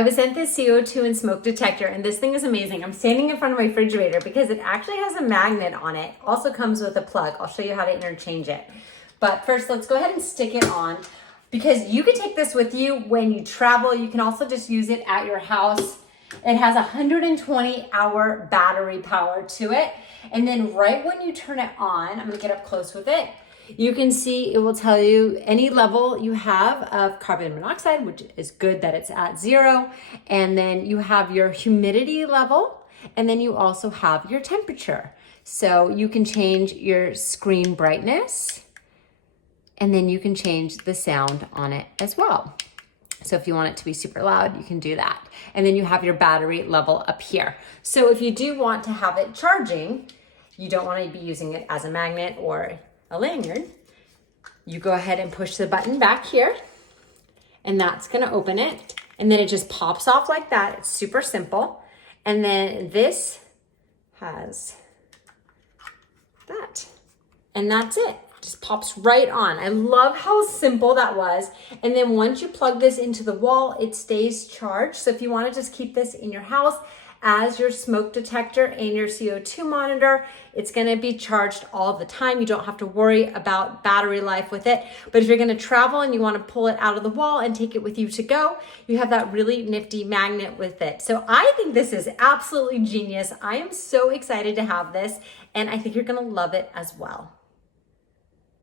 I was sent this CO2 and smoke detector, and this thing is amazing. I'm standing in front of my refrigerator because it actually has a magnet on it. Also comes with a plug. I'll show you how to interchange it. But first, let's go ahead and stick it on because you can take this with you when you travel. You can also just use it at your house. It has 120-hour battery power to it. And then right when you turn it on, I'm gonna get up close with it, you can see it will tell you any level you have of carbon monoxide, which is good that it's at 0. And then you have your humidity level, and then you also have your temperature. So you can change your screen brightness, and then you can change the sound on it as well. So if you want it to be super loud, you can do that. And then you have your battery level up here. So if you do want to have it charging, you don't want to be using it as a magnet or a lanyard, you go ahead and push the button back here, and that's gonna open it. And then it just pops off like that. It's super simple. And then this has that. And that's it. Just pops right on. I love how simple that was. And then once you plug this into the wall, it stays charged. So if you want to just keep this in your house as your smoke detector and your CO2 monitor, it's going to be charged all the time. You don't have to worry about battery life with it. But if you're going to travel and you want to pull it out of the wall and take it with you to go, you have that really nifty magnet with it. So I think this is absolutely genius. I am so excited to have this, and I think you're going to love it as well.